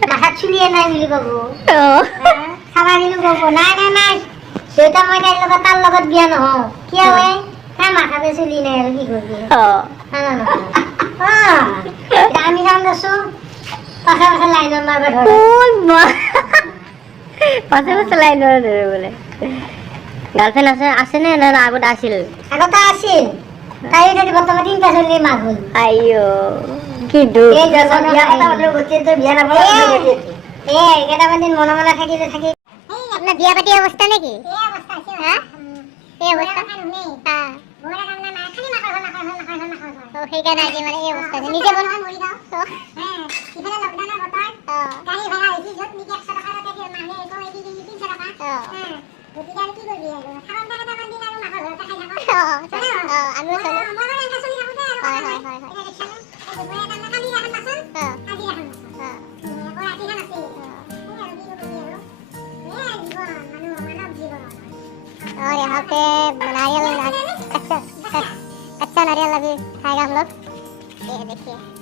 মাথাত চুলিয়ে নাই বুলি ক'ব অ', চাবা দিলো ক'ব নাই নাই নাই দেউতা মই তাইৰ লগত তাৰ লগত বিয়া নহওঁ কিয় হয় তাৰ মাথাতে চুলি নাই আৰু কি কৰিবি অ', এতিয়া আমি যাম দেছো পাছে পাছে লাইনত মাৰিব ধৰে কোন পাছে পাছে লাইন ধৰে বোলে গাৰ্লফ্ৰেণ্ড আছে নে না আগত আছিল আগতে আছিল তাই এতিয়া বৰ্তমান 3টা চলি মাক হ'ল আইও কি দুখ এই কেইটামান দিন মনে মনে থাকিলে থাকি আপনার বিয়া পাতি অবস্থা নাকি হ্যাঁ এই অবস্থা তো সেইকাৰণে আজি মানে এই অৱস্থা নিজে বনোৱা আমিও চলো হয় হয় হয় হয় और यहाँ पे नारियल कच्चा कच्चा नारियल अभी खाएगा हम लोग ये देखिए